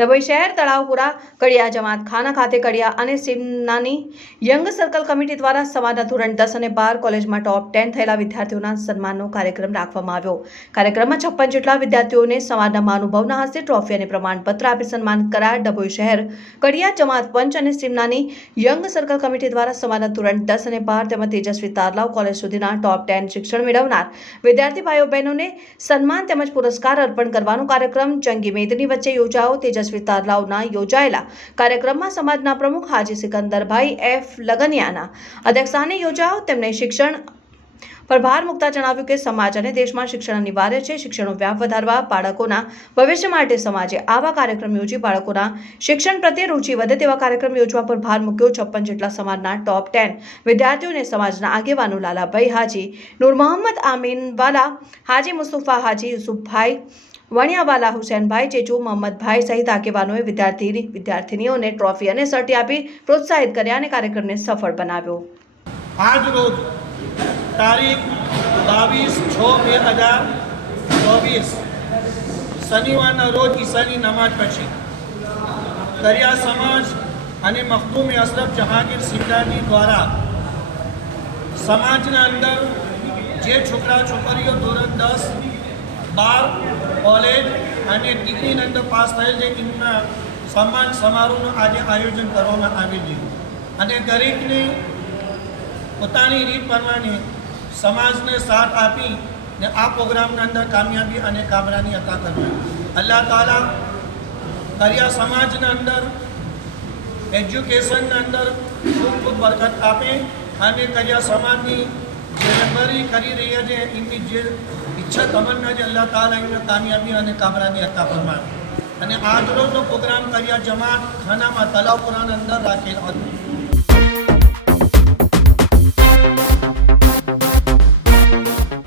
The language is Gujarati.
ડભોઈ શહેર તળાવપુરા કડિયા જમાત ખાના ખાતે કડિયા અને સિમનાની યંગ સર્કલ કમિટી દ્વારા સમાજના ધોરણ 10 અને 12 કોલેજમાં ટોપ 10 થયેલા વિદ્યાર્થીઓના સન્માનનો કાર્યક્રમ રાખવામાં આવ્યો। કાર્યક્રમમાં 56 જેટલા વિદ્યાર્થીઓને સમાજના મહાનુભાવોના હસ્તે ટ્રોફી અને પ્રમાણપત્ર આપી સન્માનિત કરાયા। ડભોઈ શહેર કડિયા જમાત પંચ અને સિમનાની યંગ સર્કલ કમિટી દ્વારા સમાજના ધોરણ 10 અને 12 તેમજ તેજસ્વી તારલાવ કોલેજ સુધીના ટોપ 10 શિક્ષણ મેળવનાર વિદ્યાર્થી ભાઈઓ બહેનોને સન્માન તેમજ પુરસ્કાર અર્પણ કરવાનો કાર્યક્રમ જંગી મેદની વચ્ચે યોજાયો। તેજસ્વી તારલાવના યોજાયેલા કાર્યક્રમમાં સમાજના પ્રમુખ હાજી સિકંદરભાઈ એફ લગનિયાના અધ્યક્ષસ્થાને યોજાયો। તેમણે શિક્ષણ પર ભાર મૂકતા જણાવ્યું કે સમાજ અને દેશમાં શિક્ષણ અનિવાર્ય છે। શિક્ષણનો વ્યાપ વધારવા બાળકોના ભવિષ્ય માટે સમાજે આવા કાર્યક્રમ યોજી બાળકોના શિક્ષણ પ્રત્યે રુચિ વધે તેવા કાર્યક્રમ યોજવા પર ભાર મૂક્યો। 56 જેટલા સમાજના ટોપ 10 વિદ્યાર્થીઓને સમાજના આગેવાનો લાલાભાઈ હાજી, નૂર મોહમ્મદ આમીનવાલા, હાજી મુસ્તફા, હાજી યુસુફભાઈ વણિયાવાલા, હુસैनભાઈ चेचू, मोहम्मदभाई सहित આગેવાનોએ વિદ્યાર્થીનીઓને ટ્રોફી અને સર્ટી આપી પ્રોત્સાહિત કર્યા અને કાર્યક્રમને સફળ બનાવ્યો। આજ રોજ તારીખ 22/6/2024 શનિવારના રોજ ઈશાની નમાજ પછી દરિયા સમાજ અને મખદૂમ અશરફ જહાંગીર સિંધાની દ્વારા સમાજના અંદર જે છોકરા છોકરીઓ ધોરણ 10, 12 કોલેજ અને ડિગ્રીની અંદર પાસ થયેલ છે એમના સન્માન સમારોહનું આજે આયોજન કરવામાં આવેલ છે અને દરેકને પોતાની રીત પ્રમાણે સમાજને સાથ આપી ને આ પ્રોગ્રામના અંદર કામયાબી અને કામરાની અતા કરવી। અલ્લાહ તાલા દરિયા સમાજના અંદર એજ્યુકેશનના અંદર ખૂબ ખૂબ બરકત આપે અને દરિયા સમાજની જે રહેબરી કરી રહ્યા છે એમની જે ઈચ્છા તમન્ના છે અલ્લાહ તાલા એમને કામયાબી અને કામરાની અતા ફરમાવે। અને આજરોજનો પ્રોગ્રામ કરિયા જમાત ખાનામાં તલાવપુરાના અંદર રાખેલ હતો।